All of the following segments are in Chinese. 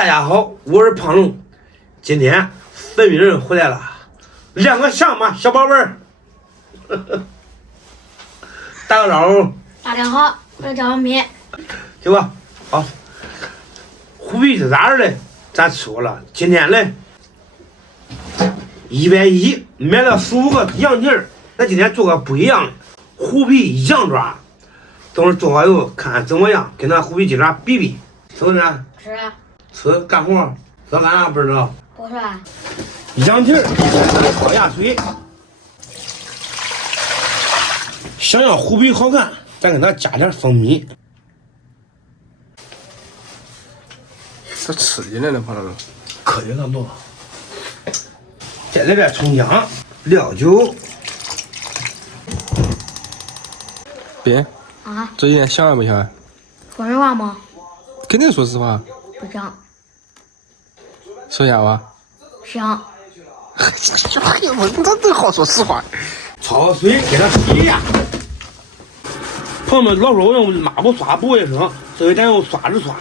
大家好，我是胖龙。今天神秘人回来了，亮个相嘛，小宝贝儿。打个招呼。大家好，我是张小米。行吧，好。虎皮是咋的？咱吃过了。今天嘞，110买了15个羊蹄儿，咱今天做个不一样的虎皮羊爪。等会儿做好以后看看怎么样，跟咱虎皮鸡爪比比，是不是？是啊。吃干活，知道干啥不知道？不是啊。羊蹄儿焯下水，想要虎皮好看，咱给它加点蜂蜜。这吃进来了，胖龙。可以了，多。再来点葱姜、料酒。别啊！这一天想了不想？说实话吗？肯定说实话。不想。说瞎话。想。哎呀，我这真好说实话。焯水给它洗一下。朋友们老说我用抹布刷不卫生，这回咱用刷子刷。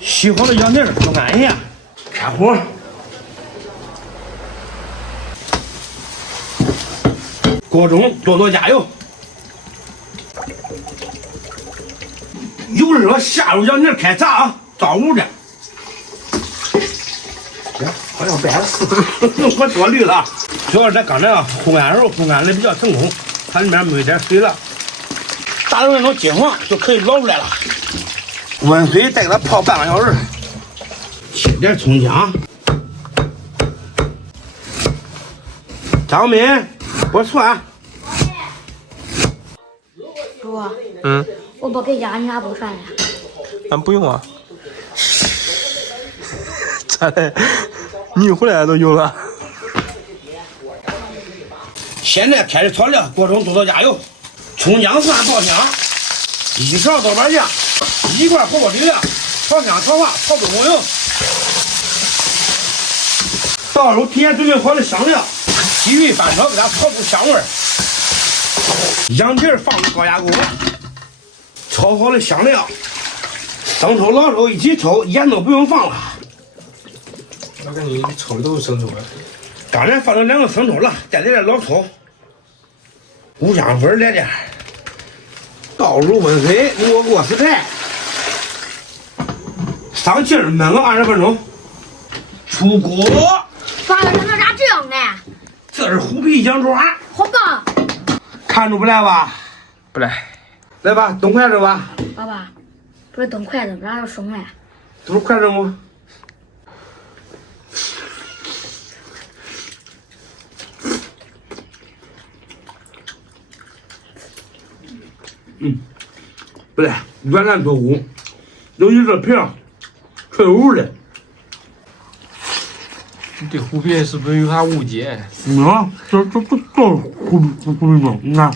洗好的羊蹄儿风干一下，开火。锅中多加油，油热下入羊蹄儿开炸啊，照顾着。好像白了，我多虑了。主要是咱刚才烘干肉烘干的比较成功，它里面没有点水了，打成那种金黄就可以捞出来了。温水再给它泡半个小时，切点葱姜。张敏，剥蒜。叔。我不给家，你咋不涮呀？俺不用啊。咋的？你回来都有了。现在开始炒料，锅中多加油，葱姜蒜爆香，1勺豆瓣酱，1罐火锅底料，炒香炒滑，炒中红油。倒入提前准备好的香料，继续翻炒，给它炒出香味儿。羊蹄儿放入高压锅，炒好的香料，生抽、老抽一起抽，盐都不用放了。我感觉你抽的都是生抽了。刚才放了2个生抽了，再来点老抽，五香粉来点，倒入温水，没过食材，上气儿焖个20分钟，出锅。爸爸，怎么咋这样呢？这是虎皮羊爪，好棒！看出不来吧？不来。来吧，动筷子吧。爸爸，不是动筷子，咋要松嘞？都是筷子吗？不对，软烂多骨，尤其这皮儿脆乎的。你对虎皮是不是有啥误解？没有，这虎皮吗？你看。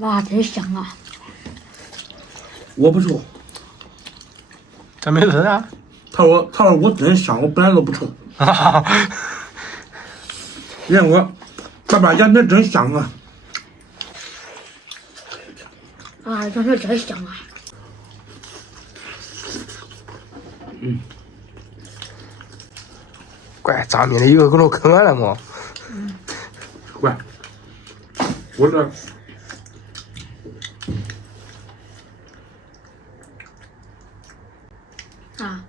哇，真香啊！我不抽。咱没吃啊。他说我真香，我本来都不抽。你看我，这把羊蹄真香啊！啊，羊蹄真香啊！怪张明的一个口都啃完了嘛。乖，我这。啊！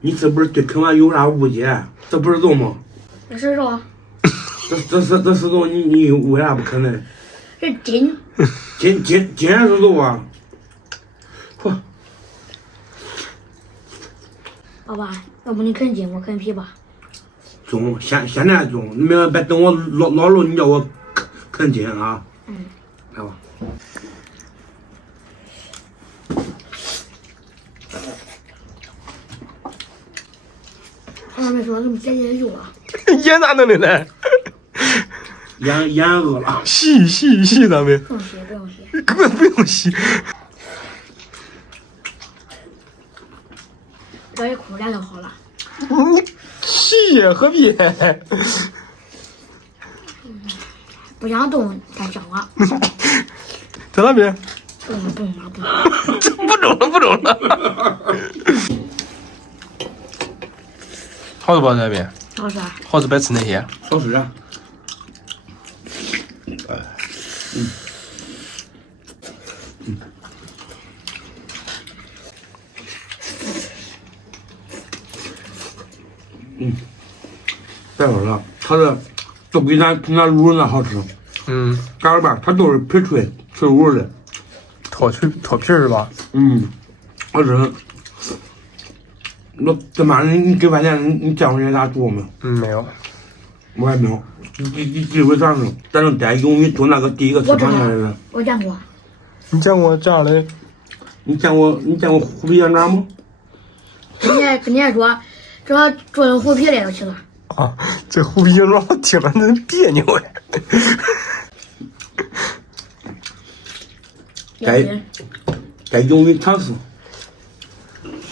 你是不是对啃完有啥误解？这不是肉吗？这是肉。这是肉，你为啥不啃呢？这筋。筋还是肉啊？嚯！爸爸，要不你啃筋，我啃皮吧。中，现在中，你明白？等我老肉，你叫我啃筋啊？来吧。没说这么简单就了。盐咋弄的呢？盐饿了。洗咱们。不用洗，不用洗。根本不用洗。这一哭脸就好了。洗何必？不想动太香了。在那边。不用了。不中了。好吃不这边？好吃啊！好吃别吃那些。好吃啊！再说了，它这都比咱平常卤的那好吃。干了吧，它都是皮脆脆乎的。脱皮是吧？好吃。我这妈的，你给饭店你见过人家咋做没？没有。我也没有。这回咱能带永宇做那个第一个吃螃蟹的人。我见过。你见过这样的？你见过虎皮羊杂吗？跟你还说，这做成虎皮来就行了。啊，这虎皮羊杂听着那别扭哎。该永宇尝试。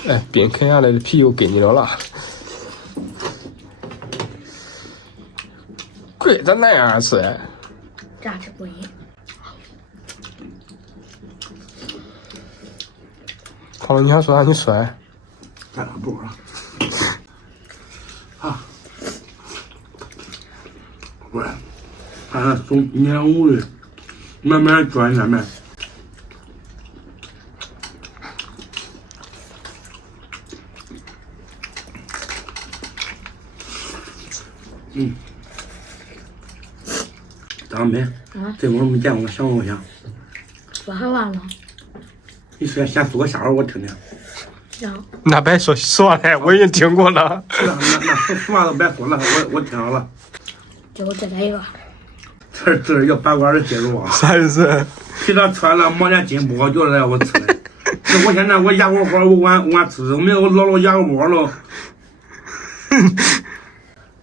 哎，边啃下来的皮又给你了啦。贵咱那样吃哎。这样吃贵。好了，你还说你帅？再拉不了。啊，不是，从年五的慢慢转下面。张梅，这我没见过小偶像。说还完了。你先说个笑话我听听。行。那别说了，我已经听过了。那实话都别说了，我听好了。给我再来一个。这要八卦的介入啊！啥意思？皮他穿了毛点筋不就是让我吃的。这我现在我牙窝火，我晚吃，没有老牙窝了。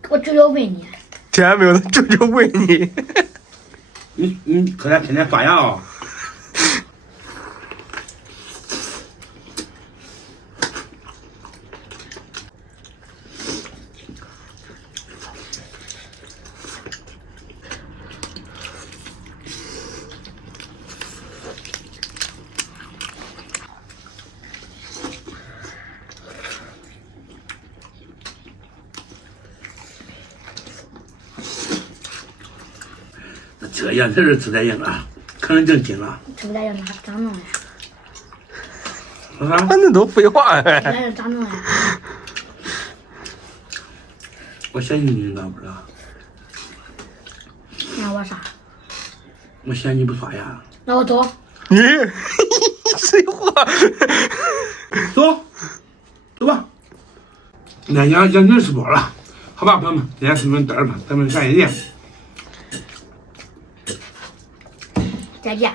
我舅舅问你。天还没有，舅舅问你。你可天天刷牙啊？这样真是吃点硬了，可能正经了。吃不点硬哪长弄呀？反正都废话哎。那是长弄呀？我嫌你知道不知道？那我啥？我嫌你不刷牙。那我走。你废话。走吧。那养真吃饱了，好吧，朋友们，今天视频到这吧，咱们下期见。再见。